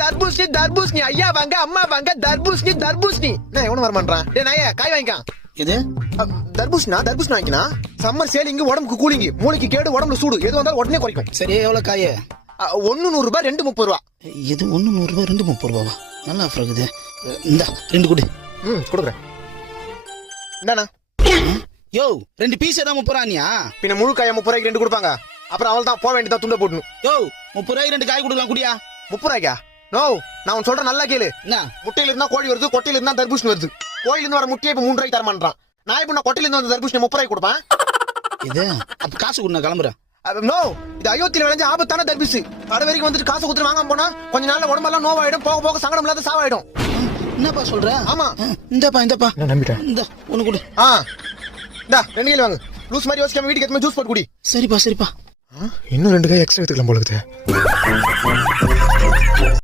தர்பூசணி தர்பூசணி ஐயா வாங்க அம்மா வாங்க தர்பூசணி தர்பூசணி நான் எவனும் வரமாட்டான் டே நாயே காய் வாங்கிக்கான் எது தர்பூசணி வாங்கினா சம்மர் சேலிங்கு உடம்புக்கு கூலிங்கு மூளைக்கு கேடு உடம்புல சூடு எது வந்தாலும் உடனே குறைக்கும் சரி எவ்வளவு காய 1 100 ரூபாய் 2 30 ரூபா இது 1 100 ரூபாய் 2 30 ரூபாவா நல்லா ஆஃபர் இருக்குது இந்த 2 கொடு கொடுக்குறேன் என்னண்ணா யோ 2 பீஸ் தான் 30 ரூபாயா பின்ன முழு காய 30 ரூபாய்க்கு 2 கொடுப்பாங்க அப்புறம் அவள் தான் போக வேண்டியதா துண்ட போடணும் யோ 30 ரூபாய்க்கு 2 காய் கொடுக்கலாம் குடியா 30 ரூபாய்க்கா நோ நான் உன் சொல்றேன் நல்லா கேளு என்ன முட்டையில இருந்தா கோழி வருது கொட்டையில இருந்தா தர்பூசணி வருது கோயில இருந்து வர முட்டையை இப்ப 3 ரூபாய்க்கு தரமாட்டான் நான் இப்ப நான் கொட்டையில இருந்து வந்த தர்பூசணி 30 ரூபாய்க்கு கொடுப்பேன் இது அப்ப காசு கொடு நான் கிளம்புறேன் நோ இது அயோத்தியில விளைஞ்ச ஆபத்தான தர்பூசு கடை வரைக்கும் வந்துட்டு காசு கொடுத்து வாங்காம போனா கொஞ்ச நாள்ல உடம்பெல்லாம் நோவாயிடும் போக போக சங்கடம் இல்லாத சாவாயிடும் என்னப்பா சொல்ற ஆமா இந்தப்பா நான் நம்பிட்டேன் இந்த ஒண்ணு கொடு இந்தா 2 கிலோ வாங்க லூஸ் மாதிரி யோசிக்காம வீட்டுக்கு எத்தனை ஜூஸ் போட்டு குடி சரிப்பா இன்னும் 2 காய் எக்ஸ்ட்ரா எடுத்துக்கலாம் போல இருக்குது